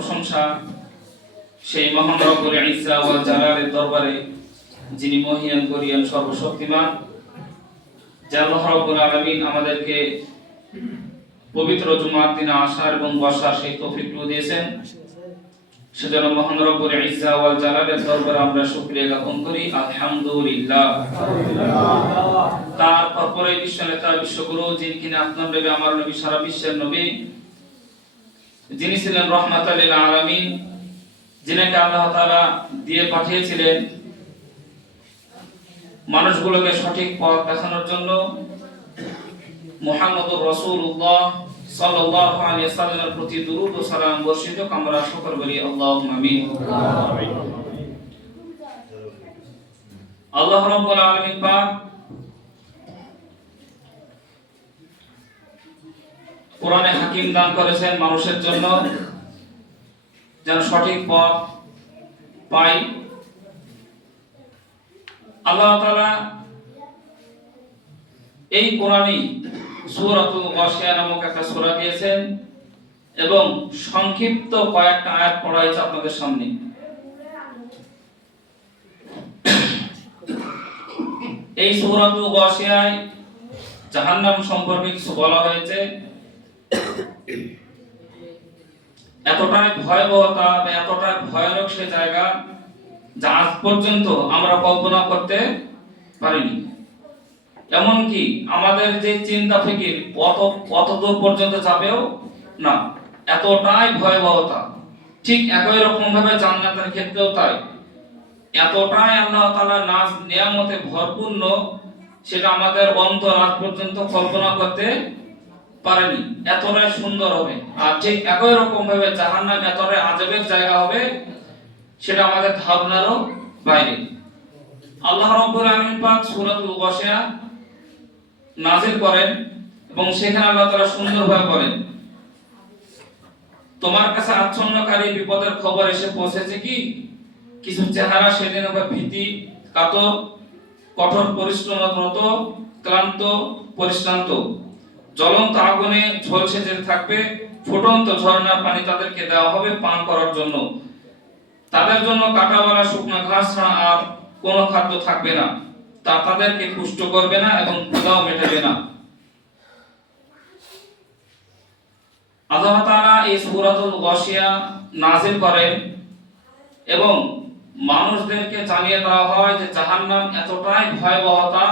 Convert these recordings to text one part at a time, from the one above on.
প্রশংসা সেই মহান রব্বুল ইজ্জা ওয়াল জালালের দরবারে, যিনি মহিয়ান করিয়ান সর্বশক্তিমান। যে আল্লাহ রাব্বুল আলামিন আমাদেরকে পবিত্র জুমার দিনে আসার এবং বসার সেই তৌফিক দিয়েছেন। সেজন্য মহান রব্বুল ইজ্জা ওয়াল জালালের দরবারে আমরা শুকরিয়া জ্ঞাপন করি, আলহামদুলিল্লাহ। তারপর পরে বিশ্বনেতা বিশ্বগুরু, যিনি কিনা আপনার নবী, আমার নবী, সারা বিশ্বের নবী, যিনি ছিলেন রাহমাতাল লিল আলামিন, যিনাকে আল্লাহ তাআলা দিয়ে পাঠিয়েছিলেন মানুষগুলোকে সঠিক পথ দেখানোর জন্য। মুহাম্মদুর রাসূলুল্লাহ সাল্লাল্লাহু আলাইহি ওয়াসাল্লামের প্রতি দরুদ ও সালাম বর্ষিত আমরা শুকর বলি, আল্লাহুম্মা আমিন। আল্লাহ রাব্বুল আলামিন পাক কোরআনে হাকিম দান করেছেন মানুষের জন্য, যেন সঠিক পথ পাই। আল্লাহ তাআলা এই কোরআনে সূরাতুল গাশিয়া নামক একটা সূরা দিয়েছেন এবং সংক্ষিপ্ত কয়েকটা আয়াত পড়া হয়েছে আপনাদের সামনে। এই সূরাতুল গাশিয়ায় জাহান্নাম সম্পর্কে কিছু বলা হয়েছে। এতটাই ভয়াবহতা, এতটাই ভয়ানক সে জায়গা যা আজ পর্যন্ত আমরা কল্পনা করতে পারিনি। এমনকি আমাদের যে চিন্তা ফিকির কত দূর পর্যন্ত যাবেও না, এতটাই ভয়াবহতা। ঠিক একই রকম ভাবে জান্নাতের ক্ষেত্রেও তাই। এতটাই আল্লাহ তাআলা নাজ নিয়ামতে ভরপূর্ণ, সেটা আমাদের অন্তর আজ পর্যন্ত কল্পনা করতে পারেনি, এতটাই সুন্দর হবে। আর ঠিক একই রকম ভাবে জাহান্নাম এতটাই আযাবের জায়গা হবে, সেটা আমাদের ধারণারও বাইরে। আল্লাহ রাব্বুল আলামিন পাক সূরাতুল গাশিয়া নাযিল করেন এবং সেখানে আল্লাহ তাআলা সুন্দরভাবে বলেন, তোমার কাছে আচ্ছন্নকারী বিপদের খবর এসে পৌঁছেছে কি? কিছু চেহারা সেদিন হবে ভীতি কাতর, কঠোর পরিশ্রমরত, ক্লান্ত, পরিশ্রান্ত, জ্বলন্ত আগুনে ঝলসে যেতে থাকবে। ফুটন্ত ঝর্ণার পানি তাদেরকে দেওয়া হবে পান করার জন্য। তাদের জন্য কাঁটাওয়ালা শুকনো ঘাস ছাড়া আর কোনো খাদ্য থাকবে না, তা তাদেরকে পুষ্ট করবে না এবং ক্ষুধাও মেটাবে না। আল্লাহ তাআলা এই সূরাতুল গাশিয়া নাযিল করেন এবং মানুষদেরকে জানিয়ে দেওয়া হয় যে জাহান্নাম এতটাই ভয়াবহতা,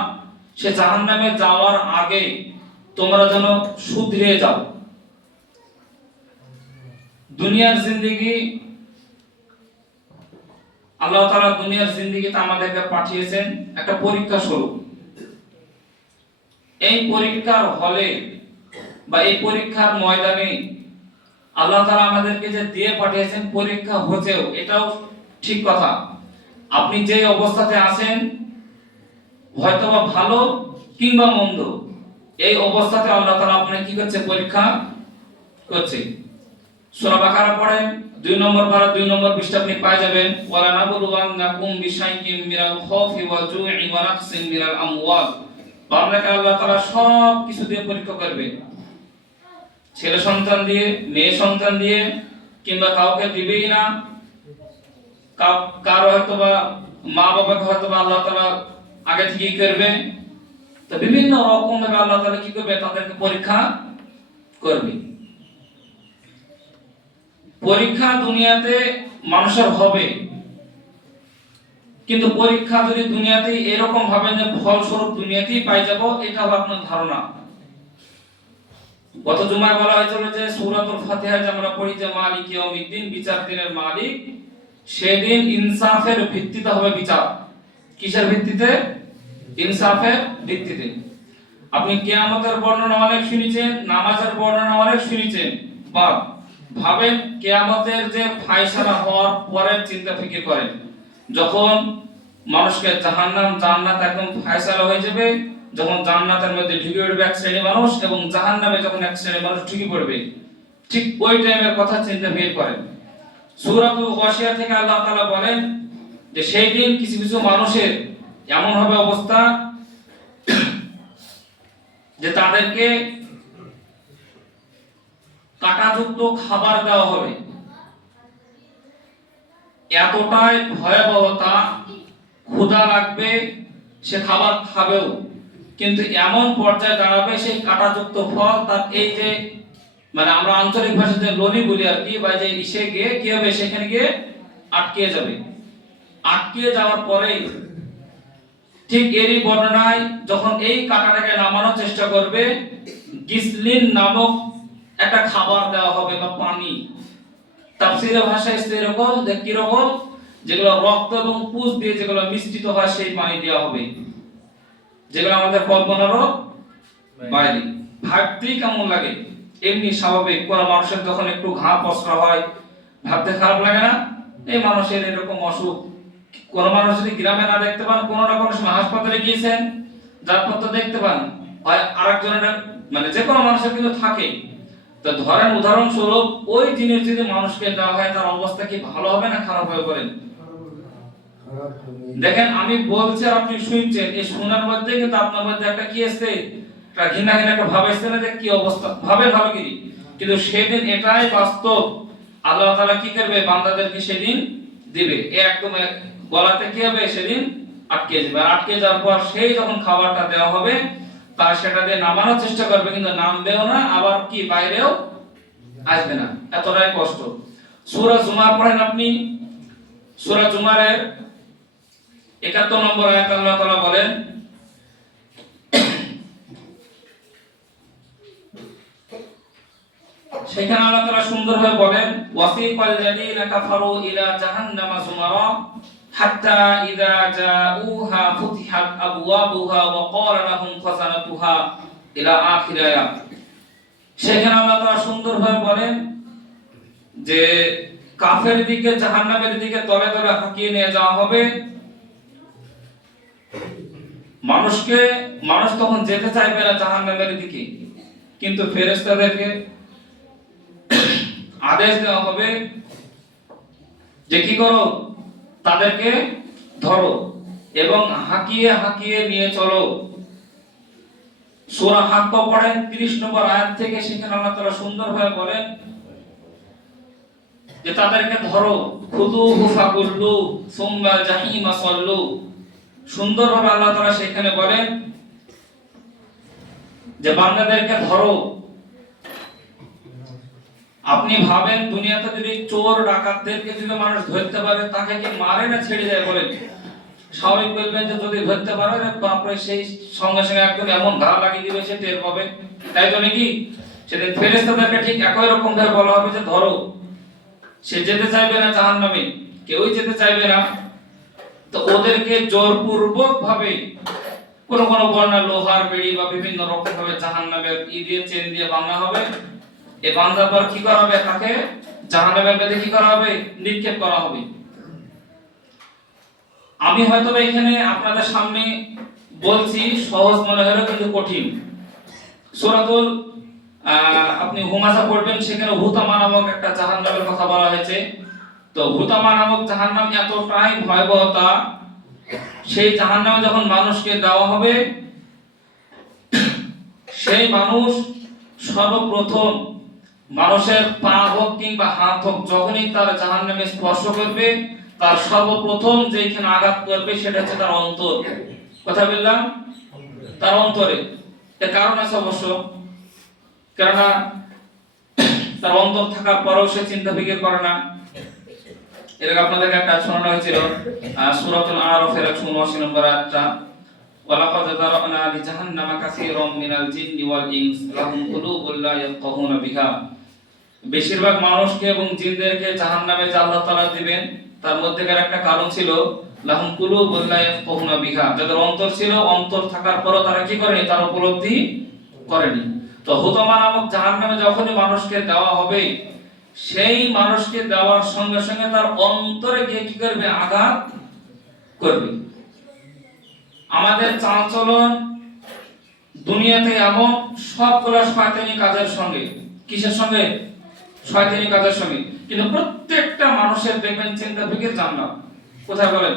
সে জাহান্নামে যাওয়ার আগে তোমরা যেন শুধরে যাও। দুনিয়ার জিন্দেগি, আল্লাহ তাআলা দুনিয়ার জিন্দেগিতে আমাদেরকে পাঠিয়েছেন একটা পরীক্ষা স্বরূপ। এই পরীক্ষার হলে বা এই পরীক্ষার ময়দানে আল্লাহ তাআলা আমাদেরকে যে দিয়ে পাঠিয়েছেন, পরীক্ষা হচ্ছেও, এটাও ঠিক কথা। আপনি যে অবস্থাতে আছেন, হয়তোবা ভালো কিংবা মন্দ, এই অবস্থাতে আল্লাহ তাআলা আপনাকে কি করছে? পরীক্ষা করছে। সূরা বাকারা পড়েন 2 নম্বর পারা 2 নম্বর পৃষ্ঠা আপনি পেয়ে যাবেন, ওয়ালা নাবলুওয়ান্নাকুম বিশাইইম মিনাল খাউফি ওয়াল জু'i ওয়া নাকসিন মিনাল আমওয়াল। বান্দাকে আল্লাহ তাআলা সব কিছু দিয়ে পরীক্ষা করবে। ছেলে সন্তান দিয়ে, মেয়ে সন্তান দিয়ে, কিংবা কাউকে দিবেই না, কারো হয়তোবা মা বাবাকে হয়তোবা আল্লাহ তাআলা আগে থেকেই করবে। তো বিভিন্ন রকম ভাবে আল্লাহ তাআলা কি করবে? তাদেরকে পরীক্ষা করবে। পরীক্ষা দুনিয়াতে মানুষের হবে, কিন্তু পরীক্ষা যদি দুনিয়াতে এরকম ভাবে যে ফলস্বরূপ দুনিয়াতেই পাই যাব, এটা হবে আপনার ধারণা। গত জুমায় বলা হয়েছিল যে সূরাতুল ফাতিহা যে আমরা পড়ি যে মালিক ইয়াউমিদ্দিন, বিচার দিনের মালিক, সেদিন ইনসাফের ভিত্তিতে হবে বিচার। কিসের ভিত্তিতে? ইনসাফের ভিত্তিতে। আপনি কিয়ামতের বর্ণনা অনেক শুনেছেন, নামাজের বর্ণনা অনেক শুনেছেন, বা ভাবেন কিয়ামতের যে ফায়সালা হওয়ার পরের চিন্তা ফিকির করেন, যখন মানুষকে জাহান্নাম জান্নাত একদম ফায়সালা হয়ে যাবে, যখন জান্নাতের মধ্যে ঢুকে পড়বে এক শ্রেণী মানুষ এবং জাহান্নামে যখন এক শ্রেণী মানুষ ঢুকে পড়বে, ঠিক ওই টাইমের কথা চিন্তা বের করেন। সূরাতুল গাশিয়া থেকে আল্লাহ তাআলা বলেন যে সেই দিন কিছু কিছু মানুষের এমন হবে অবস্থা যে তাদেরকে কাঁটাযুক্ত খাবার দেওয়া হবে। এতটাই ভয়াবহতা, ক্ষুধা লাগবে, সে খাবার খাবেও, কিন্তু এমন পর্যায়ে দাঁড়াবে সেই কাঁটাযুক্ত ফল তার এই যে মানে আমরা আঞ্চলিক ভাষাতে ললি বলি আর কি, বা যে ইসে গিয়ে কি হবে, সেখানে গিয়ে আটকে যাবে। আটকে যাওয়ার পরে ঠিক এরই বর্ণনায় যখন এই কাঁটাটাকে নামানোর চেষ্টা করবে, গিসলিন নামক একটা খাবার দেওয়া হবে বা পানি। তাফসীরের ভাষায় এরকম যে কি রকম, যেগুলো রক্ত এবং পুষ দিয়ে যেগুলো মিশ্রিত হয় সেই পানি দেওয়া হবে, যেগুলো আমাদের কল্পনারও বাইরে। ভাবতেই কেমন লাগে, এমনি স্বাভাবিক কোন মানুষের যখন একটু ঘা পসরা হয় ভাবতে খারাপ লাগে না? এই মানুষের এরকম অসুখ কোন মানুষ যদি গ্রামে না দেখতে পান, কোন না কোন সময় হাসপাতালে গিয়েছেন, জাতপত্র দেখতে পান, হয় আরেকজনের মানে যে কোনো মানুষের কিন্তু থাকে। তো ধরেন উদাহরণস্বরূপ ওই জিনিস যদি মানুষকে দেওয়া হয়, তার অবস্থা কি ভালো হবে না খারাপ হবে বলেন? দেখেন আমি বলছি আর আপনি শুনছেন, এই শোনার মধ্যে কিন্তু আপনার মধ্যে একটা কি আসছে, একটা ঘৃণা ঘৃণা একটা ভাব আসছে না, যে কি অবস্থা, ভাবে ভালো কি। কিন্তু সেদিন এটাই বাস্তব, আল্লাহ তাআলা কি করবে, বান্দাদেরকে সেদিন দিবে, একদম গলাতে কি হবে, সেদিন আটকে যাবে। আর আটকে যাওয়ার পর সেই যখন খাবারটা দেওয়া হবে, তার সেটা দিয়ে নামানোর চেষ্টা করবে, কিন্তু নামবেও না, আবার কি বাইরেও আসবে না, এতটাই কষ্ট। সূরা জুমার পড়েন আপনি, সূরা জুমারের ৭১ নম্বর আয়াতে আল্লাহ তাআলা বলেন, সেখানে আল্লাহ তাআলা সুন্দরভাবে বলেন, ওয়াসিকাল লাযীনা কাফারু ইলা জাহান্নামা যুমারা হাত্তা ইযা জাউহা ফুতিহাত আবওয়াবুহা ওয়া ক্বালা লাহুম খাযানাতুহা ইলা আখির আয়াত। সেখানে আল্লাহ তাআলা সুন্দরভাবে বলেন যে কাফের দিকে, জাহান্নামের দিকে তলে তলে হাঁকিয়ে নিয়ে যাওয়া হবে। মানুষ তখন যেতে চাইবে না জাহান্নামের দিকে, কিন্তু ফেরেশতাদেরকে আদেশ দেওয়া হবে যে কি করো, তাদেরকে ধরো এবং হাঁকিয়ে হাঁকিয়ে নিয়ে চলো। সূরা হাক্কা পড়েন 30 নম্বর আয়াত থেকে, সেখানে আল্লাহ তাআলা সুন্দরভাবে বলেন যে তাদেরকে ধরো, খুযুহু ফাগুল্লু সুম্মা জাহিমা সাল্লু। সুন্দরভাবে আল্লাহ তাআলা সেখানে বলেন যে বান্দাদেরকে ধরো। আপনি ভাবেন দুনিয়াতে যদি চোর ডাকাতদেরকে যদি মানুষ ধরতে পারে, তাকে কি মারে না ছেড়ে দেয় বলেন? স্বাভাবিক বলবেন যে যদি ধরতে পারে, বাপরে সেই সঙ্গে সঙ্গে একদম এমন ঘা লাগিয়ে দিবে, সে টের পাবে, তাই তো নাকি? সেদিন ফেরেশতাদেরকে ঠিক একই রকম ভাবে বলা হবে যে ধরো। সে যেতে চাইবে না জাহান্নামে, কেউই যেতে চাইবে না। তো ওদেরকে জোরপূর্বক ভাবে কোন কোন বর্ণনা লোহার বেড়ি বা বিভিন্ন রকম ভাবে জাহান্নামের দিয়ে চেন দিয়ে বাঁধা হবে। এই বাঁধার পর কি করা হবে, তাকে জাহান্নামের মধ্যে কি করা হবে, নিক্ষেপ করা হবে। আমি হয়তো এখানে আপনাদের সামনে বলছি, সহজ মনে হলো কিন্তু কঠিন। সূরাতুল আপনি হুমাযা পড়বেন, সেখানে হুতামা নামক একটা জাহান্নামের কথা বলা হয়েছে। তো হুতামা নামক জাহান্নাম এতটাই ভয়াবহতা, সেই জাহান্নামে যখন মানুষকে দেওয়া হবে, সেই মানুষ সর্বপ্রথম মানুষের পা হোক কিংবা হাত হোক, যখনই তার জাহান্নামে স্পর্শ করবে, তার সর্বপ্রথম যেখানে আঘাত করবে সেটা হচ্ছে তার অন্তর। কথা বললাম, তার অন্তরে। এর কারণ আছে অবশ্য, কেননা তার অন্তর থাকার পরেও সে চিন্তা ফিকির করে না। এর আগে আপনাদেরকে একটা শোনানো হয়েছিল সূরাতুল আরাফের 79 নম্বর আয়াতটা, ওয়ালাকাদ যারানা লিজাহান্নামা কাসীরাম মিনাল জিন্নি ওয়াল ইনস লাহুম কুলুবুন লা ইয়াফকাহুনা বিহা। বেশিরভাগ মানুষকে এবং জিনদেরকে জাহান্নামে যে আল্লাহ তাআলা দিবেন, তার মধ্যেকার একটা কারণ ছিল লাহুম কুলুবুন লা ইয়াফকাহুনা বিহা, যাদের অন্তর ছিল, অন্তর থাকার পরও তারা কি করেনি, তার উপলব্ধি করেনি। তো হুতামা নামক জাহান্নামে যখনই মানুষকে দেওয়া হবে, সেই মানুষকে দেওয়ার সঙ্গে সঙ্গে তার অন্তরে গিয়ে কি করবে, আঘাত করবে। আমাদের চালচলন দুনিয়াতে এমন সবগুলো শয়তানি কাজের সঙ্গে, কিসের সঙ্গে, শয়তানি কাজের সঙ্গে। কিন্তু প্রত্যেকটা মানুষের দেখবেন চিন্তা ফিকির জান্নাত। কোথায় বলেন?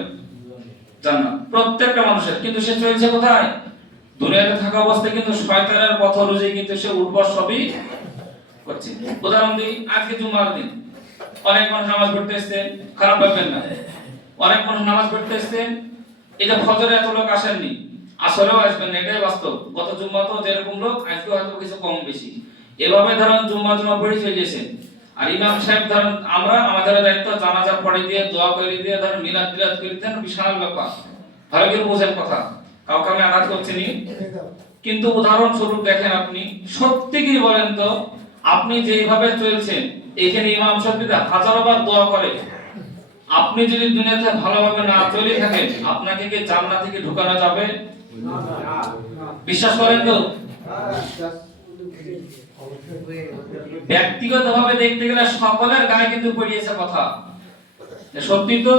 জান্নাত প্রত্যেকটা মানুষের। কিন্তু সে চলছে কোথায়? দুনিয়াতে থাকা অবস্থায় কিন্তু শয়তানের পথ অনুযায়ী কিন্তু সে উঠবস সবই করছে। উদাহরণ দিই, আজকে জুমার দিন, অনেক মানুষ নামাজ পড়তে এসেছেন, খারাপ ভাববেন না। অনেক মানুষ নামাজ পড়তে এসেছেন, এই যে ফজরে এত লোক আসেননি, আসরেও আসবেন না, এটাই বাস্তব। গত জুম্মাতেও যেরকম লোক, আজকে হয়তো কিছু কম বেশি। এভাবে ধরুন জুম্মা পড়ে চলে গেছেন। আর ইমাম সাহেব ধরুন আমরা আমাদের দায়িত্ব জানাজা পড়ে দিয়ে দোয়া করে দিয়ে ধরুন মিলাদ টিলাদ করে দেন, বিশাল ব্যাপার। ভালো করে বোঝেন কথা, কাউকে আমি আঘাত করছি নি। কিন্তু উদাহরণস্বরূপ দেখেন, আপনি সত্যি কি বলেন তো, আপনি যেভাবে চলছেন এখানে ইমাম সাহেব হাজারবার দোয়া করে, আপনি যদি দুনিয়াতে ভালোভাবে না চলে থাকেন, আপনাকে কি জান্নাত থেকে ঢোকানো যাবে? বিশ্বাস করেন তো? ব্যক্তিগতভাবে দেখতে গেলে সকলের গায়ে কিন্তু পড়িয়েছে কথা, সত্যি তো।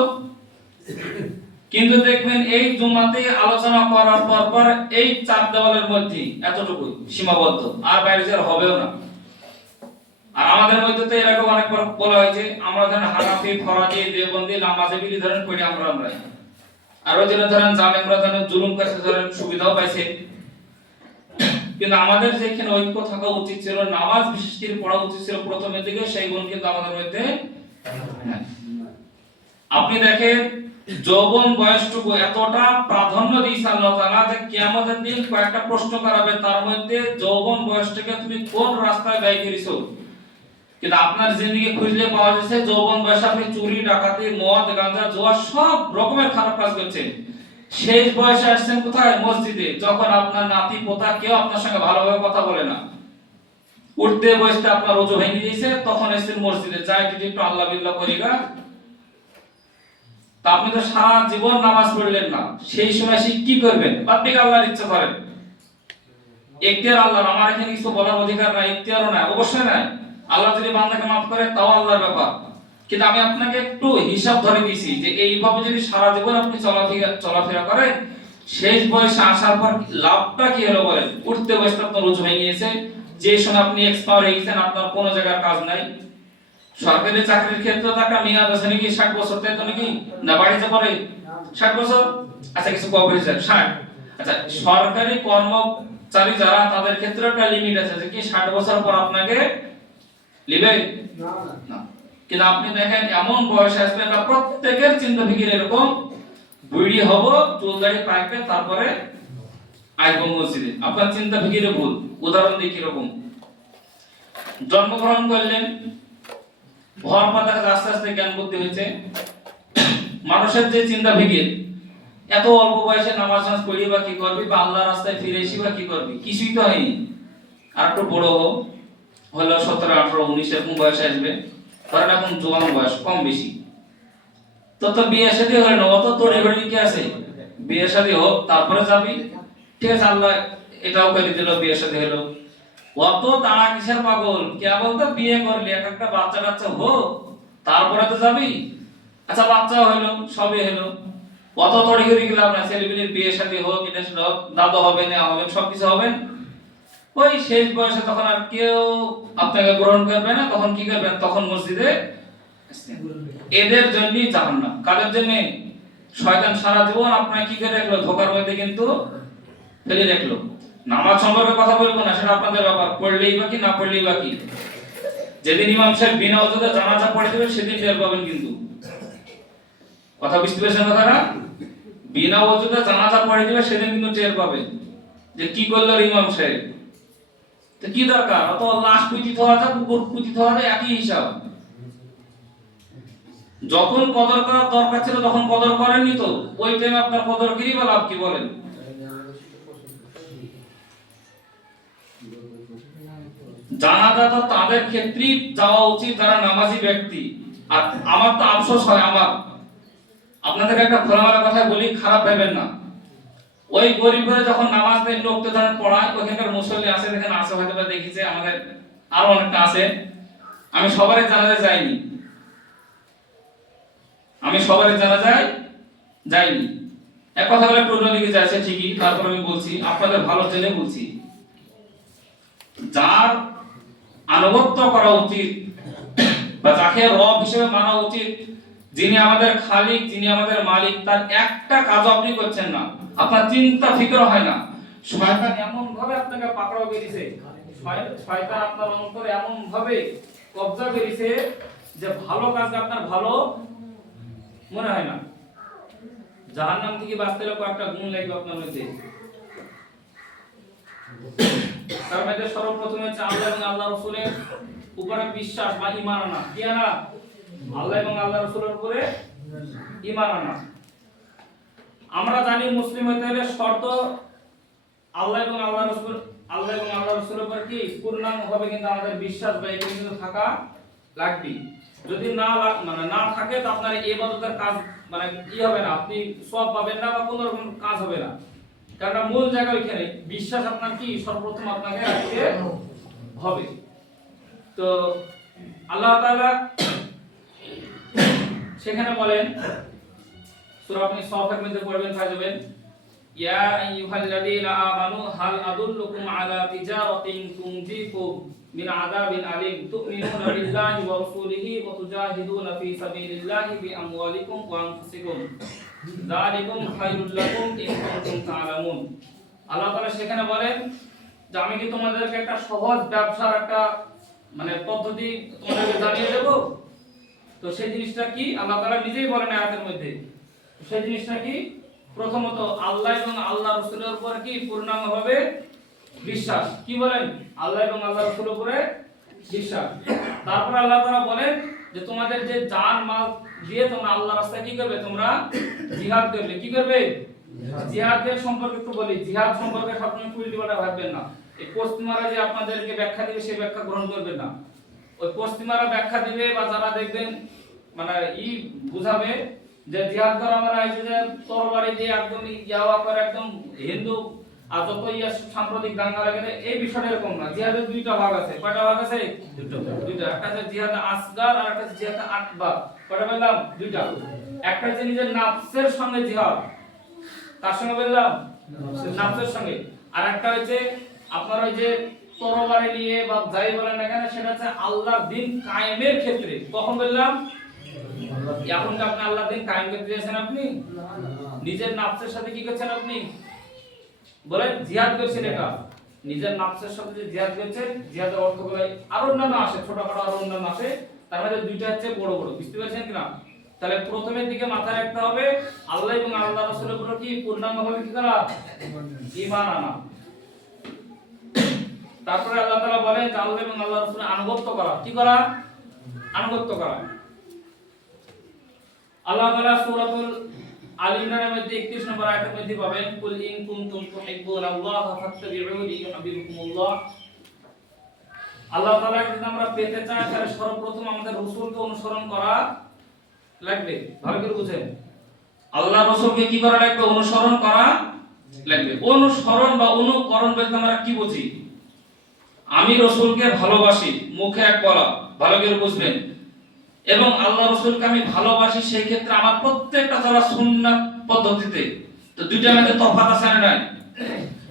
কিন্তু দেখবেন এই জুম্মাতে আলোচনা করার পর এই চার দেওয়ালের মধ্যে এতটুকু সীমাবদ্ধ, আর বাইরে যাওয়ার হবেও না। আর আমাদের মধ্যে তো এরকম অনেকবার বলা হয়েছে, আমরা ধরেন হানাফি, ফরাজি, দেওবন্দি, নামাজেবিলি ধরেন করি আমরা। আর ওই জন্য ধরেন জালেমরা ধরেন জুলুম করতে ধরেন সুবিধাও পাইছে। কিন্তু আমাদের যেখানে ঐক্য থাকা উচিত ছিল, নামাজ বিশেষ করে পড়া উচিত ছিল প্রথমের দিকে, সেই গুণ কিন্তু আমাদের মধ্যে নাই। আপনি দেখেন যৌবন বয়সটুকু এতটা প্রাধান্য দিয়েছে আল্লাহ তাআলা যে কিয়ামতের দিন কয়েকটা প্রশ্ন করাবে, তার মধ্যে যৌবন বয়সটাকে তুমি কোন রাস্তায় ব্যয় করেছো। কিন্তু আপনার জিন্দেগি খুঁজলে পাওয়া যাচ্ছে যৌবন বয়সে আপনি চুরি, ডাকাতি, মদ, গাঁজা, জুয়া সব রকমের খারাপ কাজ করছেন। শেষ বয়সে আসছেন কোথায়? মসজিদে, যখন আপনার নাতি পোতা কেউ আপনার সঙ্গে ভালোভাবে কথা বলে না, উঠতে বসতে আপনার ওযু ভেঙে গিয়েছে, তখন এসেছেন মসজিদে, যাই একটু আল্লাহ বিল্লাহ করিগা। তা আপনি তো সারা জীবন নামাজ পড়লেন না, সেই সময় সে কি করবেন? আপনি আল্লাহর ইচ্ছা করেন, ইখতিয়ার আল্লাহর, আমার এখানে কিছু বলার অধিকার নাই, ইখতিয়ারও নাই, অবশ্যই নাই। আল্লাহ যদি বান্দাকে মাফ করে তাও আল্লাহর ব্যাপার। কিন্তু আমি আপনাকে একটু হিসাব ধরে দিয়েছি যে এইভাবে যদি সারা জীবন আপনি চলাফেরা করেন, শেষ বয়সে আসার পর লাভটা কি হলো বলেন? উঠতে বসতে আপনার ওযু ভেঙে গিয়েছে, যে সময় আপনি এক্সপায়ার হয়ে গেছেন, আপনার কোনো জায়গার কাজ নাই। সরকারি চাকরির ক্ষেত্রে তো একটা মেয়াদ আছে নাকি, 60 বছর, তাই তো নাকি? না বাড়িতে পরে 60 বছর, আচ্ছা কিছু কর্পোরেশন 60, আচ্ছা সরকারি কর্মচারী যারা, তাদের ক্ষেত্রে একটা লিমিট আছে যে কি 60 বছর পর আপনাকে লিবে না। কিন্তু আপনি দেখেন এমন বয়স আসবে না, প্রত্যেকের চিন্তা ফিকির এরকম, বুড়ি হব, চুল দাড়ি পাকবে, তারপরে আইবো মসজিদে। আপনার চিন্তা ফিকিরে ভুল। উদাহরণ দিই কিরকম। জন্মগ্রহণ করলেন, ভর পাতা আস্তে আস্তে জ্ঞান বুদ্ধি হয়েছে। মানুষের যে চিন্তা ফিকির, এত অল্প বয়সে নামাজ পড়ি বা কি করবি, বা আল্লাহর রাস্তায় ফিরে এসি বা কি করবি, কিছুই তো হয়নি। আর একটু বড় হলো 17, 18, 19 এরকম বয়স আসবে, ধরেন এখন জোয়ান বয়স কম বেশি, তো বিয়ে শাদী হলো না, অত তোড়ে ঘড়ি কি আছে? বিয়ে শাদী হোক তারপরে যাবি, ঠিক আছে, আল্লাহ এটাও করে দিল, বিয়ে শাদী হলো। অত তাড়া কিসের পাগল? কেবল তো বিয়ে করলি, একটা বাচ্চা কাচ্চা হোক তারপরে তো যাবি। আচ্ছা বাচ্চা হলো, সবই হলো, অত তড়ি ঘড়ি গেলাম না। ছেলেপিলের বিয়ে শাদী হোক, এটা হোক, দাদা হবে, নেওয়া হবে, সবকিছু হবে, ওই শেষ বয়সে তখন আর কেউ আপনাকে গ্রহণ করবে না। তখন কি করবেন? তখন মসজিদে। এদের জন্যই জাহান্নাম। কাদের জন্য? শয়তান সারা জীবন আপনাকে কি করে রাখলো? ধোকার মধ্যে কিন্তু ফেলে রাখলো। নামাজ সম্পর্কে কথা বলবো না, সেটা আপনাদের ব্যাপার, পড়লেই বা কি না পড়লেই বা কি। যেদিন ইমাম সাহেব বিনা ওযুতে জানাজা পড়ে দেবে, সেদিন টের পাবেন কিন্তু। কথা বুঝতে পেরেছেন কথাটা? বিনা ওযুতে জানাজা পড়ে দেবে, সেদিন কিন্তু টের পাবেন যে কি করলো ইমাম সাহেব। তো কি দরকার অত লাশ পুঁতি হওয়া যায়, কুকুর পুঁতি হওয়া যায়, একই হিসাব। যখন কদর করার দরকার ছিল তখন কদর করেননি, তো ওই টাইমে আপনার কদর করি বা লাভ কি বলেন? জানাজা তো তাদের ক্ষেত্রেই যাওয়া উচিত যারা নামাজি ব্যক্তি। আর আমার তো আফসোস হয়, আপনাদের একটা খোলামেলা কথা বলি, খারাপ ভেবেন না। ওই গরিব করে যখন নামাজ নেই, লোককে ধরেন পড়ায়, ওখানকার মুসল্লি আছে, দেখেন আছে, হয়তো বা দেখেছে, আমাদের আরো অনেকটা আছে। আমি সবারই জানাজায় যাইনি, যাইনি। এক কথা বলে একটু অন্যদিকে যাচ্ছে ঠিকই, তারপর আমি বলছি আপনাদের ভালো জেনে বলছি, যার আনুগত্য করা উচিত বা যাকে রব হিসেবে মানা উচিত, যিনি আমাদের খালিক, যিনি আমাদের মালিক, তার একটা কাজ আপনি করছেন না, আপনার চিন্তা ফিকর হয় না। শয়তান এমন ভাবে আপনাকে পাকড়াও করেছে, শয়তান আপনার অন্তরে এমন ভাবে কবজা করেছে যে ভালো কাজকে আপনার ভালো মনে হয় না। জাহান্নাম থেকে বাঁচতে হলে কয়েকটা গুণ লাগবে আপনার মধ্যে। তার মধ্যে সর্বপ্রথম হচ্ছে আল্লাহ এবং আল্লাহ রাসূলের উপরে বিশ্বাস বা ঈমান আনা। কি আনা? আল্লাহ এবং আল্লাহ রাসূলের উপরে ঈমান আনা। আমরা জানি মুসলিম হতে হলে শর্ত আল্লাহ এবং আল্লাহ রাসূলের উপর কি পূর্ণাঙ্গভাবে কিন্তু আমাদের বিশ্বাস বা এটা কিন্তু থাকা লাগবে। যদি না থাকে তো আপনার ইবাদতের কাজ মানে কি হবে না, আপনি সওয়াব পাবেন না বা কোনো রকম কাজ হবে না। কারণ মূল জায়গা ওইখানে বিশ্বাস আপনার কি সর্বপ্রথম আপনাকে রাখতে হবে। তো আল্লাহ তাআলা সেখানে বলেন, সূরা আপনি সফের মধ্যে পড়বেন পাবেন, ইয়া আইয়ুহাল্লাযীনা আমানু হাল আদুল্লুকুম আলা তিজারাতিন তুনজিকুম মিন আযাবিন আলীম তু'মিনুনা বিল্লাহি ওয়া রাসূলিহি ওয়া তুজাহিদুনা ফি সাবিলিল্লাহি বিআমওয়ালিকুম ওয়া আনফুসিকুম যালিকুম খায়রুল লাকুম ইন কুনতুম তা'লামুন। আল্লাহ তাআলা সেখানে বলেন যে আমি কি তোমাদেরকে একটা সহজ ব্যবসার একটা মানে পদ্ধতি তোমাদেরকে জানিয়ে দেব। তো সেই জিনিসটা কি আল্লাহ তাআলা নিজেই বলেন আয়াতের মধ্যে। সেই জিনিসটা কি? প্রথমত আল্লাহ এবং আল্লাহ রাসূলের উপর কি পূর্ণাঙ্গভাবে বিশ্বাস। কি বলেন? আল্লাহ এবং আল্লাহ রাসূলের উপরে বিশ্বাস। তারপর আল্লাহ তাআলা বলেন যে তোমাদের যে জান মাল দিয়ে তোমরা আল্লাহর রাস্তায় কি করবে? তোমরা জিহাদ করবে। কি করবে? জিহাদের সম্পর্কে একটু বলি। জিহাদ সম্পর্কে সবসময় উল্টোপাল্টা ভাববেন না। এই পশ্চিমারা যে আপনাদেরকে ব্যাখ্যা দিবে সেই ব্যাখ্যা গ্রহণ করবেন না। ওই পশ্চিমারা ব্যাখ্যা দিবে বা যারা দেখবেন মানে বুঝাবে যে জিহাদ করা মানে এই যে তরবারি দিয়ে একদম ইয়াওয়া করে একদম হিন্দু আর যত সাম্প্রদায়িক দাঙ্গা লাগে এই বিষয়টা এরকম না। জিহাদের দুইটা ভাগ আছে। কয়টা ভাগ আছে? দুইটা। একটা হচ্ছে জিহাদ আসগার আর একটা হচ্ছে জিহাদ আকবার। কয়টা বললাম? দুইটা। একটা হচ্ছে নিজের নাফসের সঙ্গে জিহাদ। কার সঙ্গে বললাম? নাফসের সঙ্গে। আর একটা হচ্ছে আপনার ওই যে তরবারি নিয়ে বা যাই বলেন না কেন সেটা হচ্ছে আল্লাহর দ্বীন কায়েমের ক্ষেত্রে। কখন বললাম? এখন কি আপনি আল্লাহর দ্বীন কায়েম করতে চাইছেন? আপনি নিজের নাফসের সাথে কি করছেন? আপনি বলেন জিহাদ করছেন। এটা নিজের নাফসের সাথে যে জিহাদ করছেন, জিহাদের অর্থগুলো আরো অন্যান্য আসে, ছোটখাটো আরো অন্যান্য আসে। তার মধ্যে দুইটা হচ্ছে বড় বড়। বুঝতে পারছেন কিনা? তাহলে প্রথমের দিকে মাথায় রাখতে হবে আল্লাহ এবং আল্লাহ রাসূলের উপর কি পূর্ণাঙ্গভাবে কি করা? ঈমান আনা। তারপরে আল্লাহ তাআলা বলেন যে আল্লাহ এবং আল্লাহ রাসূলের আনুগত্য করা। কি করা? আনুগত্য করা। আল্লাহ তাআলা সূরাতুল আল ইমরানের মধ্যে 31 নম্বর আয়াতের মধ্যে পাবেন, কুল ইন কুনতুম তুহিব্বুনাল্লাহ ফাত্তাবিউনি ইউহিব্বুকুমুল্লাহ। আল্লাহ তাআলা যদি আমরা পেতে চাই তাহলে সর্বপ্রথম আমাদের রাসূলকে অনুসরণ করা লাগবে। ভালো করে বুঝেন। আল্লাহ রাসূলকে কি করা লাগবে? অনুসরণ করা লাগবে। অনুসরণ বা অনুকরণ বলতে আমরা কি বুঝি? আমি রাসূলকে ভালোবাসি, মুখে এক বলা, ভালো করে বুঝবেন। এবং আল্লাহ রাসূলকে আমি ভালোবাসি, সেই ক্ষেত্রে আমার প্রত্যেকটা চলা সুন্নাত পদ্ধতিতে। তো দুইটার মধ্যে তফাৎ আছে না নাই?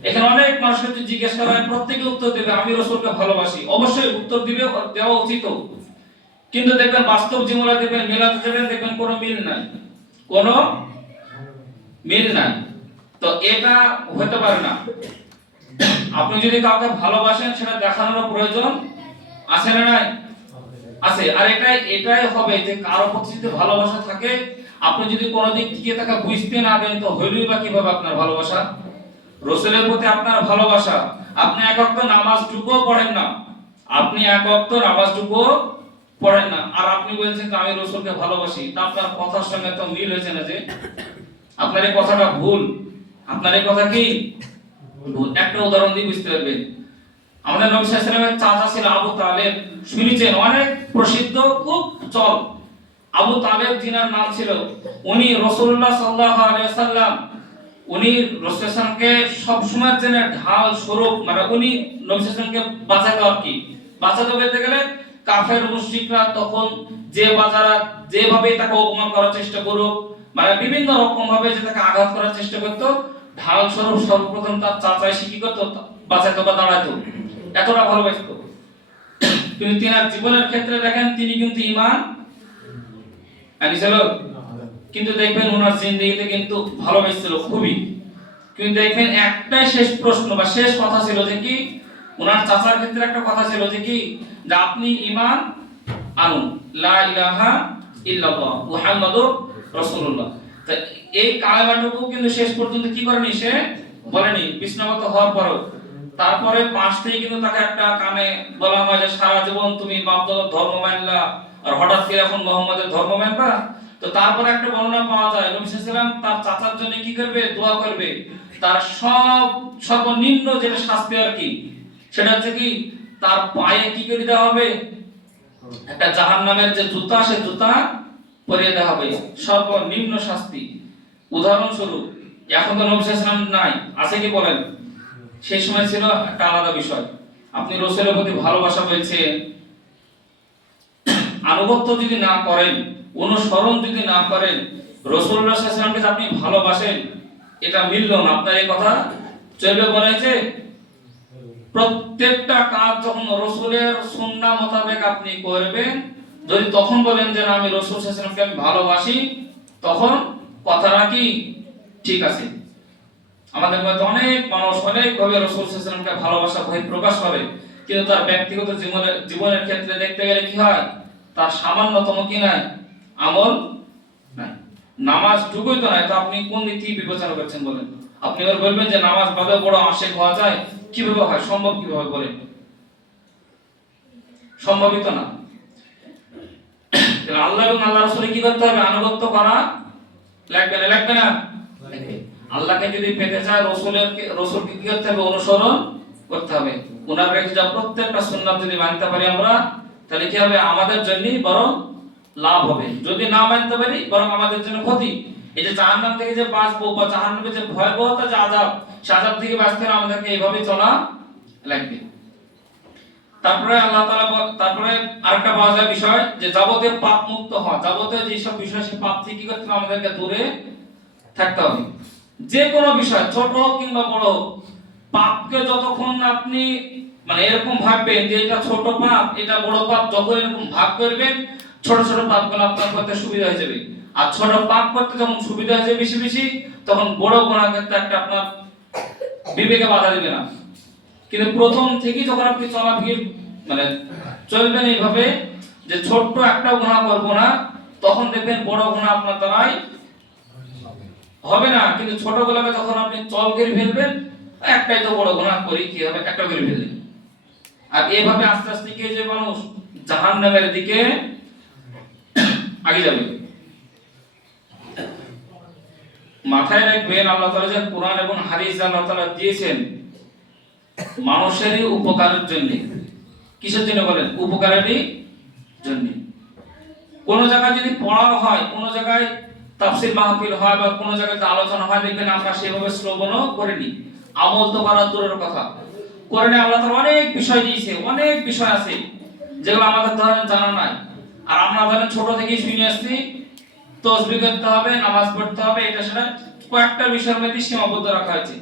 এখানে অনেক মানুষকে যদি জিজ্ঞেস করা হয় প্রত্যেকে উত্তর দেবে আমি রাসূলকে ভালোবাসি। অবশ্যই উত্তর দিবে, দেওয়া উচিত। কিন্তু দেখবেন বাস্তব জীবনে দেখবেন মিলাতে যাবেন দেখবেন কোনো মিল নাই, কোনো মিল নাই। তো এটা হতে পারে না। আপনি যদি কাউকে ভালোবাসেন সেটা দেখানোর প্রয়োজন আছে না নাই? আছে। আর এটাই হবে যে কারো প্রতি যদি ভালোবাসা থাকে, আপনি যদি কোনো দিক থেকে তাকে বুঝতে না দেন তো হইলই বা কিভাবে আপনার ভালোবাসা? রাসূলের প্রতি আপনার ভালোবাসা, আপনি এক ওয়াক্ত নামাজটুকুও পড়েন না, আপনি এক ওয়াক্ত নামাজটুকুও পড়েন না, আর আপনি বলছেন যে আমি রাসূলকে ভালোবাসি। তা আপনার কথার সঙ্গে তো মিল হয়েছে না? যে আপনার এই কথাটা ভুল। আপনার এই কথা কি ভুল। একটা উদাহরণ দিয়ে বুঝতে পারবেন। আমাদের নবী সাল্লাল্লাহু আলাইহি ওয়াসাল্লামের চাচা ছিল আবু তালেব, শুনেছেন, অনেক প্রসিদ্ধ, খুব চল। আবু তালেব যিনার নাম ছিল, উনি রাসূলুল্লাহ সাল্লাল্লাহু আলাইহি ওয়াসাল্লাম উনি রাসূলকে সব সময়ের জন্য ঢাল স্বরূপ, মানে উনি নবী সাল্লাল্লাহু বাঁচাতে আর কি বাঁচাতে বলতে গেলে কাফের মুশরিকরা তখন যে বাজারা যেভাবে তাকে অপমান করার চেষ্টা করুক, মানে বিভিন্ন রকম ভাবে যে তাকে আঘাত করার চেষ্টা করত, ঢাল স্বরূপ সর্বপ্রথম তার চাচাই কি করত? বাঁচাইতো বা দাঁড়াইতো। এতটা ভালোবাসতো। কিন্তু তিনার জীবনের ক্ষেত্রে দেখেন তিনি কিন্তু ঈমান আনিছিল, কিন্তু দেখবেন ওনার জিন্দেগিতে কিন্তু ভালোবাসছিল খুবই। কিন্তু দেখবেন একটাই শেষ প্রশ্ন বা শেষ কথা ছিল যে কি ওনার চাচার ক্ষেত্রে একটা কথা ছিল যে কি যে আপনি ঈমান আনু লা ইলাহা ইল্লাল্লাহ মুহাম্মাদুর রাসূলুল্লাহ। তা এই কালেমাটুকু কিন্তু শেষ পর্যন্ত কি করেনি, সে বলেনি বিষ্ণাগত হওয়ার পরেও। তারপরে পাশ থেকে কিন্তু তাকে একটা কানে বলা হয় যে সারা জীবন তুমি বাপদাদার ধর্ম মানলা, আর হঠাৎ করে এখন মুহাম্মাদের ধর্ম মানবা। তো তারপরে একটা বর্ণনা পাওয়া যায় নবী সাল্লাল্লাহু আলাইহি ওয়াসাল্লাম তার চাচার জন্য কি করবে, দোয়া করবে। তার সর্বনিম্ন যেটা শাস্তি আর কি, সেটা হচ্ছে কি তার পায়ে কি করে দেওয়া হবে, একটা জাহান্নামের যে জুতা, সে জুতা পরিয়ে দেওয়া হবে, সর্বনিম্ন শাস্তি। উদাহরণস্বরূপ এখন তো নবী সাল্লাল্লাহু আলাইহি ওয়াসাল্লাম নাই, আছে কি বলেন? সেই সময় ছিল একটা আলাদা বিষয়। আপনি রাসূলের প্রতি ভালোবাসা পেয়েছে, আনুগত্য যদি না করেন, অনুসরণ যদি না করেন, রাসূলুল্লাহ সাল্লাল্লাহু আলাইহি ওয়াসাল্লামকে আপনি ভালোবাসেন, এটা মিলল না। আপনার এই কথা চলবে? বলেছে প্রত্যেকটা কাজ যখন রাসূলের সুন্নাহ মোতাবেক আপনি করবেন, যদি তখন বলেন যে না আমি রাসূল সাল্লাল্লাহু আলাইহি ওয়াসাল্লামকে আমি ভালোবাসি, তখন কথাটা কি ঠিক আছে। আমাদের মধ্যে অনেক মানুষ অনেকভাবে রাসূল সাল্লাল্লাহু আলাইহি ওয়াসাল্লামকে ভালোবাসা ভয় প্রকাশ করে, কিন্তু তার ব্যক্তিগত জীবনের ক্ষেত্রে দেখতে গেলে কি হয়, তার সামান্যতম কি নাই, আমল নাই। নামাজ টুকুই তো নাই, তো আপনি কোন নীতি বিবেচনা করছেন বলেন? আপনি এবার বলবেন যে নামাজ বাদে বড় আশিক হওয়া যায়, কিভাবে হয়, সম্ভব কিভাবে বলেন? সম্ভবই তো না। আল্লাহ এবং আল্লাহ রাসূলের কি করতে হবে, আনুগত্য করা লাগবে না, লাগবে না? আল্লাহকে যদি পেতে চায় রাসূলকে কি করতে হবে, অনুসরণ করতে হবে। ওনার রেখে যা প্রত্যেকটা সুন্নাত যদি মানতে পারি আমরা, তাহলে কি হবে, আমাদের জন্যই বরং লাভ হবে। যদি না মানতে পারি, বরং আমাদের জন্য ক্ষতি। এই যে জাহান্নাম থেকে যে বাঁচবো, বা জাহান্নামের যে ভয়াবহতা, যে আযাব, সেই আযাব থেকে বাঁচতে হলে আমাদেরকে এইভাবে চলা লাগবে। তারপরে আল্লাহ তাআলা আরেকটা পাওয়া যায় বিষয়, যে যাবতীয় পাপ মুক্ত হওয়া, যাবতীয় যেসব বিষয় সে পাপ থেকে কি করতে হবে, আমাদেরকে দূরে থাকতে হবে। যে কোনো বিষয় ছোট কিংবা বড়, পাপকে যতক্ষণ আপনি মানে এরকম ভাববেন যে এটা ছোট পাপ, এটা বড় পাপ, যখন এরকম ভাগ করবেন, ছোট ছোট পাপগুলো আপনার করতে সুবিধা হয়ে যাবে। আর ছোট পাপ করতে যখন সুবিধা হয়ে যাবে বেশি বেশি, তখন বড় গুনাহ করতে একটা আপনার বিবেকে বাধা দিবে না। কিন্তু প্রথম থেকেই যখন আপনি মানে চলবেন এইভাবে, যে ছোট্ট একটা গুনাহ করব না, তখন দেখবেন বড় গুনাহ আপনার দ্বারাই হবে না। কিন্তু ছোটগুলোকে যখন আপনি চল করে ফেলবেন, একটাই তো বড় গুনাহ করি, কি হবে, একটা করে ফেললেন। আর এইভাবে আস্তে আস্তে কি যে মানুষ জাহান্নামের দিকে আগে যাবে। মাথায় রাখবেন, আল্লাহ তাআলা যে কোরআন এবং হাদিস আল্লাহ তাআলা দিয়েছেন মানুষেরই উপকারের জন্য। কিসের জন্য বলেন? উপকারেরই জন্য। কোন জায়গায় যদি পড়া হয়, কোন জায়গায় তাফসীর মাহফিল হয়, বা কোন জায়গায় আলোচনা হয়, দেখবেন আমরা সেভাবে শ্রবণও করিনি, আমল তো করার দূরের কথা। কোরআনে আল্লাহ তাআলা অনেক বিষয় দিয়েছে, অনেক বিষয় আছে যেগুলো আমাদের ধরেন জানা নাই। আর আমরা ধরেন ছোট থেকেই শুনে আসছি তাসবিহ করতে হবে, নামাজ পড়তে হবে, এটা সেটা কয়েকটা বিষয়ের মধ্যে সীমাবদ্ধ রাখা হয়েছে।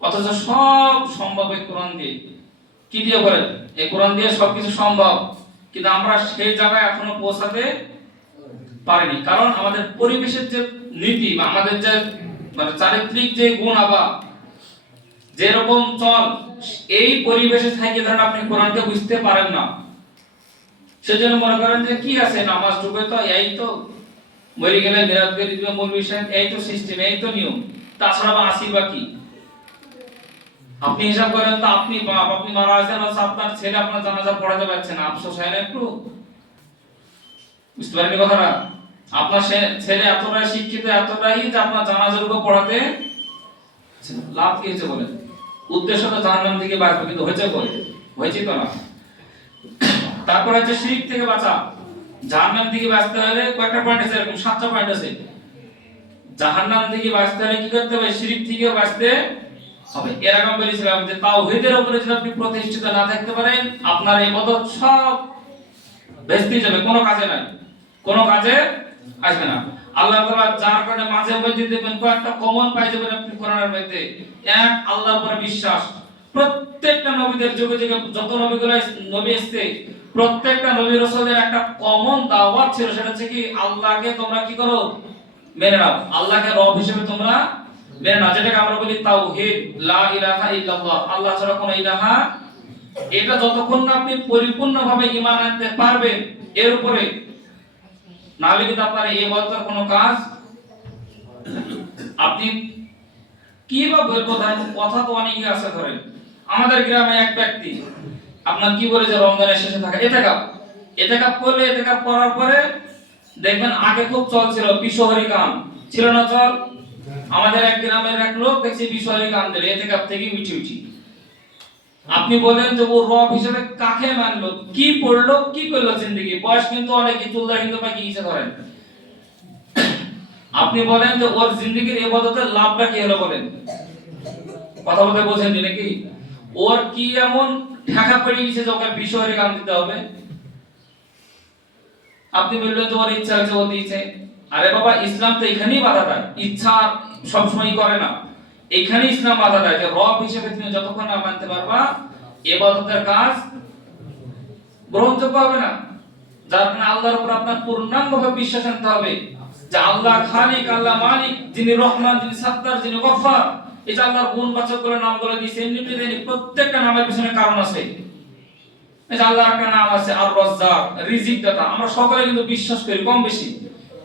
অথচ সব সম্ভব এই কোরআন দিয়ে। কি দিয়ে বলেন? এই কোরআন দিয়ে সবকিছু সম্ভব, কিন্তু আমরা সেই জায়গায় এখনো পৌঁছাতে পারিনি। কারণ আমাদের পরিবেশের যে নীতি, বা আমাদের যে মানে চারিত্রিক যে গুণ, আবার যেরকম চল, এই পরিবেশে থেকে ধরেন আপনি কোরআনকে বুঝতে পারেন না। সেজন্য মনে করেন যে কি আছে, নামাজ ঢুকে তো এই তো, মরে গেলে মিরাজ করে দিবে মৌলভী সাহেব, এই তো সিস্টেম, এই তো নিয়ম, তাছাড়া বা আসি বা কি? আপনি হিসাব করেন তো, আপনি বাপ, আপনি মারা আছেন, আর আপনার ছেলে আপনার জানাজা পড়াতে পারছে না, আফসোস হয় না একটু? বুঝতে পারেন কথাটা? আপনার ছেলে এতটাই শিক্ষিত, এতটাই যে আপনার জানাজার উপর পড়াতে লাভ কি হয়েছে বলেন? উদ্দেশ্য তো জাহান্নাম থেকে বাঁচবে, কিন্তু হয়েছে বলে হয়েছে তো না। তারপর হচ্ছে শিরক থেকে বাঁচা। জাহান্নাম থেকে বাঁচতে হলে কয়েকটা পয়েন্ট আছে, এরকম 7টা পয়েন্ট আছে। জাহান্নাম থেকে বাঁচতে হলে কি করতে হবে? শিরক থেকে বাঁচতে হবে। এর আগে আমি বলেছিলাম যে তাওহীদের উপরে যদি আপনি প্রতিষ্ঠিত না থাকতে পারেন, আপনার ইবাদত সব ভেস্তে যাবে, কোনো কাজে নাই, কোনো কাজে আসবে না। আল্লাহ তাআলা যার কারণে মাঝে মধ্যে দেখবেন কয়েকটা কমন পাই যাবেন আপনি কোরআনের মধ্যে। এক, আল্লাহর উপরে বিশ্বাস। প্রত্যেকটা নবীদের যুগে যুগে যত নবী এসেছে, প্রত্যেকটা নবী রাসূলের একটা কমন দাওয়াত ছিল, সেটা হচ্ছে কি, আল্লাহকে তোমরা কি করো? মেনে নাও। আল্লাহকে রব হিসেবে তোমরা মেনে নাও, যেটাকে আমরা বলি তাওহীদ, লা ইলাহা ইল্লাল্লাহ, আল্লাহ ছাড়া কোনো ইলাহা। এটা যতক্ষণ না আপনি পরিপূর্ণভাবে ঈমান আনতে পারবেন, এর উপরে না হলে কিন্তু আপনার এই ইবাদতের কোনো কাজ আপনি কি বা বলবো, কথা তো অনেকই আছে। ধরেন আমাদের গ্রামে এক ব্যক্তি আপনার কি বলে যে রমজানের শেষে থাকে এতেকাফ, এতেকাফ করলে এতেকাফ করার পরে দেখবেন আগে খুব চল ছিল বিশ্বহরি গান, ছিল না চল? আমাদের এক গ্রামের এক লোক দেখছি বিশ্বহরি গান দিল এতেকাফ থেকে উঠি উঠি। আপনি বলেন যে ও রব হিসেবে কাকে মানলো, কি পড়লো, কি করলো জিন্দগি? বয়স কিন্তু অনেক, চুলদা কিন্তু বাকি ইচ্ছা করেন। আপনি বলেন যে ওর জিন্দগির ইবাদতের লাভটা কি হলো বলেন? কথা বলতে বোঝেন নাকি? ওর কি এমন ঠেকা পড়ে গেছে যে ওকে বিশ্বহরি গান দিতে হবে? আপনি বললেন যে ওর ইচ্ছা আছে ও দিয়েছে। আরে বাবা, ইসলাম তো এখানেই বাধা দেয়, ইচ্ছা সবসময় করে না। এখানে ইসলাম বাধা দেয় যে রব হিসেবে তুমি যতক্ষণ না মানতে পারবা ইবাদতের কাজ গ্রহণযোগ্য হবে না। যার কারণে আল্লাহর উপর আপনার পূর্ণাঙ্গভাবে বিশ্বাস আনতে হবে যে আল্লাহ খালিক, আল্লাহ মালিক, যিনি রহমান, যিনি সাত্তার, যিনি গফফার। এই যে আল্লাহর গুণবাচক করে নামগুলো দিয়েছে, এমনিতে প্রত্যেকটা নামের পিছনে কারণ আছে। এই যে আল্লাহর একটা নাম আছে আর রাজ্জাক, রিজিক দাতা। আমরা সকলে কিন্তু বিশ্বাস করি কম বেশি,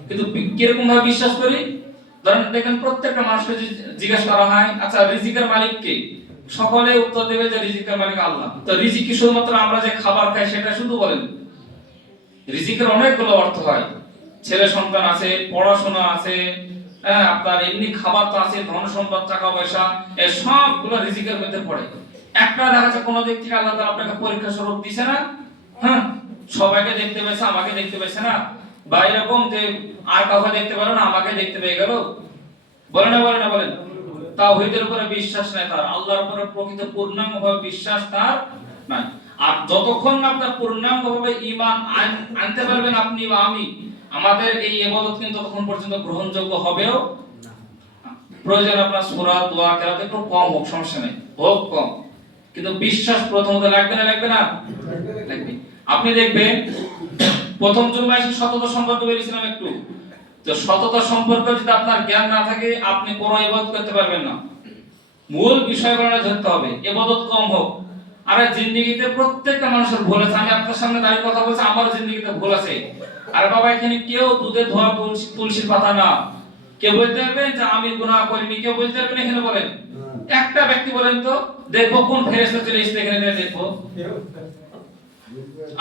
কিন্তু কিরকম ভাবে বিশ্বাস করি? ধরেন দেখেন প্রত্যেকটা মানুষকে জিজ্ঞাসা করা হয় আচ্ছা রিজিকের মালিক কে, সকলে উত্তর দেবে যে রিজিকের মালিক আল্লাহ। তো রিজিক কি শুধুমাত্র আমরা যে খাবার খাই সেটা শুধু বলেন? রিজিকের অনেকগুলো অর্থ হয়। ছেলে সন্তান আছে, পড়াশোনা আছে, আপনার এমনি খাবার তো আছে, ধন সম্পদ, টাকা পয়সা, এই সবগুলো রিজিকের মধ্যে পড়ে। একটা দেখা যাচ্ছে কোন দিক থেকে আল্লাহ তাআলা আপনাকে পরীক্ষা স্বরূপ দিছে না, হ্যাঁ, সবাইকে দেখতে পেয়েছে, আমাকে দেখতে পেয়েছে না, বা এরকম যে আর কাউকে দেখতে পেল না, আমাকে দেখতে পেয়ে গেল, বলে না বলে না বলেন? তাওহীদের উপরে বিশ্বাস নাই তার, আল্লাহর উপরে প্রকৃত পূর্ণাঙ্গভাবে বিশ্বাস তার নাই। আর যতক্ষণ না আপনার পূর্ণাঙ্গভাবে ঈমান আনতে পারবেন আপনি বা আমি, আমাদের এই ইবাদত কিন্তু ততক্ষণ পর্যন্ত গ্রহণযোগ্য হবেও না। প্রয়োজন আপনার সূরা, দোয়া, কেরাত একটু কম হোক, সমস্যা নেই, হোক কম, কিন্তু বিশ্বাস প্রথমত লাগবে না, লাগবে না? লাগবে। আপনি দেখবেন প্রথম জুমায় এসে সততা সম্পর্কে বলেছিলাম একটু। তো সততা সম্পর্কে যদি আপনার জ্ঞান না থাকে আপনি কোনো ইবাদত করতে পারবেন না। মূল বিষয়গুলো ধরতে হবে, ইবাদত কম হোক। আরে জিন্দেগিতে প্রত্যেকটা মানুষের ভুল আছে। আমি আপনার সামনে দাঁড়িয়ে কথা বলছি, আমারও জিন্দেগিতে ভুল আছে। আরে বাবা, এখানে কেউ দুধে ধোয়া তুলসীর পাতা না। কেউ বলতে পারবেন যে আমি গুনাহ করিনি? কেউ বলতে পারবেন এখানে? বলেন একটা ব্যক্তি বলেন তো, দেখবো কোন ফেরেশতা চলে এসেছে এখানে, দেখবো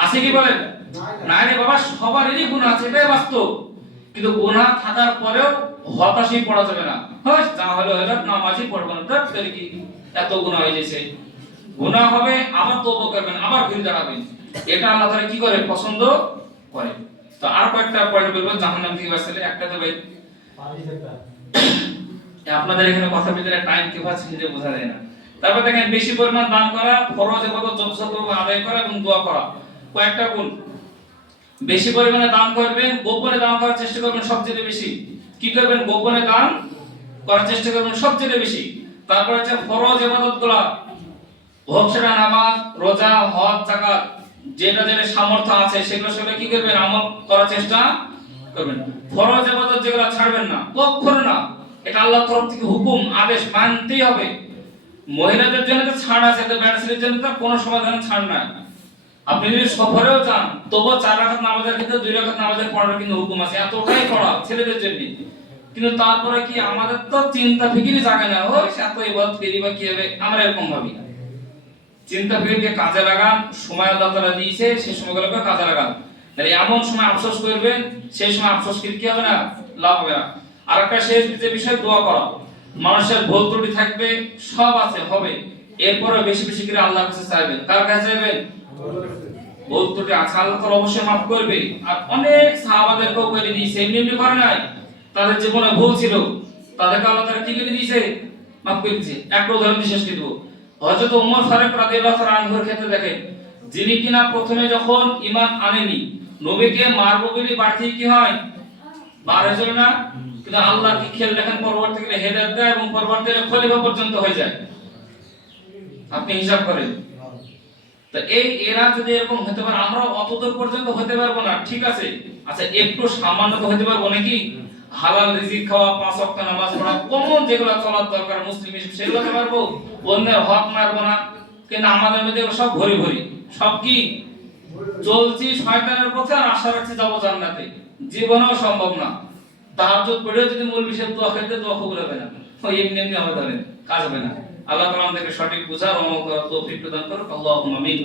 আছে কি? বলেন না রে বাবা, সবারই গুনাহ আছে, এটাই বাস্তব। কিন্তু গুনাহ থাকার পরেও হতাশই পড়া যাবে না। হয় যা হলো হলো, নামাজই পড়বেন না, তাহলে কি এত গুনাহ হয়ে গেছে? গুনাহ হবে, আবার তওবা করবেন, আবার ফিরে দাঁড়াবেন। এটা আল্লাহ তাআলা কি করে? পছন্দ করে। তো আর কয়েকটা পয়েন্ট বলবো জাহান্নাম থেকে বাঁচতে। একটা তো ভাই আপনাদের এখানে কথা ভিতরে টাইম কি পাচ্ছে নিজে বোঝা যায় না। তারপর দেখেন বেশি পরিমাণ দান করা, ফরজ ইবাদত যথাযথ আদায় করা এবং দোয়া করা, কয়েকটা গুণ। বেশি পরিমাণে দান করবেন, গোপনে দান করার চেষ্টা করবেন সবচেয়ে বেশি। কি করবেন? গোপনে দান করার চেষ্টা করবেন সবচেয়ে বেশি। তারপর হচ্ছে ফরজ ইবাদতগুলো, হোক সেটা নামাজ, রোজা, হজ, যাকাত, যেটা যেটা সামর্থ্য আছে সেগুলো সেগুলো কি করবেন? আমল করার চেষ্টা করবেন। ফরজ ইবাদত যেগুলো ছাড়বেন না, কখনো না। এটা আল্লাহর তরফ থেকে হুকুম, আদেশ, মানতেই হবে। মহিলাদের জন্য তো ছাড় আছে, তো ব্যাটাসির জন্য তো কোনো সমাধান ছাড় নাই। আপনি যদি সফরেও যান তবু 4 রাকাত নামাজের ক্ষেত্রে 2 রাকাত নামাজের পড়ার কিন্তু হুকুম আছে, এতটাই পড়া ছেলেদের জন্য। কিন্তু তারপরে কি আমাদের তো চিন্তা ফিকিরই জাগে না, ওই এত ইবাদত করি বা কি হবে, আমরা এরকম ভাবি না। চিন্তা ফিকিরকে কাজে লাগান, সময় আল্লাহ তাআলা দিয়েছে সেই সময়গুলোকে কাজে লাগান। তাহলে এমন সময় আফসোস করবেন, সেই সময় আফসোস কি হবে না? লাভ হবে না। আরেকটা শেষ যে বিষয়, দোয়া করা। মানুষের ভুল ত্রুটি থাকবে, সব আছে, হবে, এরপরে বেশি বেশি করে আল্লাহর কাছে চাইবেন। কার কাছে চাইবেন? ভুল ত্রুটি আছে, আল্লাহ তাআলা অবশ্যই মাফ করবে। আর অনেক সাহাবাদেরকেও করে দিয়েছে, এমনি এমনি করে নাই। তাদের জীবনে ভুল ছিল, তাদেরকে আল্লাহ তাআলা কি করে দিয়েছে? মাফ করে দিয়েছে। একটা উদাহরণ দিয়ে শেষ করে দেব। হযরত ওমর ফারুক রাদিয়াল্লাহু তাআলা আনহুর ক্ষেত্রে দেখেন, যিনি কিনা প্রথমে যখন ঈমান আনেনি, নবীকে মারবো বলে বাড়তি কি হয়? বাড়ে যায় না? কিন্তু আল্লাহ কি খেল দেখেন, পরবর্তীকালে হেদায়েত দেয় এবং পরবর্তীকালে খলিফা পর্যন্ত হয়ে যায়। আপনি হিসাব করেন। তো এই এরা যদি এরকম হতে পারে, আমরা অতদূর পর্যন্ত হতে পারবো না, ঠিক আছে। আচ্ছা একটু সামান্য তো হতে পারবো নাকি? হালাল রিজিক খাওয়া, 5 ওয়াক্ত নামাজ পড়া, কমন যেগুলো চলার দরকার মুসলিম হিসেবে সেগুলো তো পারবো। অন্যের হক মারবো না। কিন্তু আমাদের মধ্যে সব ভরি ভরি, সব কি চলছি শয়তানের পথে আর আশা রাখছি যাবো জান্নাতে, জীবনেও সম্ভব না। তাহাজ্জুদ পড়েও যদি মৌলভী সাহেব দোয়া খেতে দোয়া কবুল হবে না, ওই এমনি এমনি হবে, ধরেন কাজ হবে না। আল্লাহ তাআলা আমাদেরকে সঠিক বুঝার ও আমল করার তৌফিক প্রদান করুক। আল্লাহুম্মা আমিন।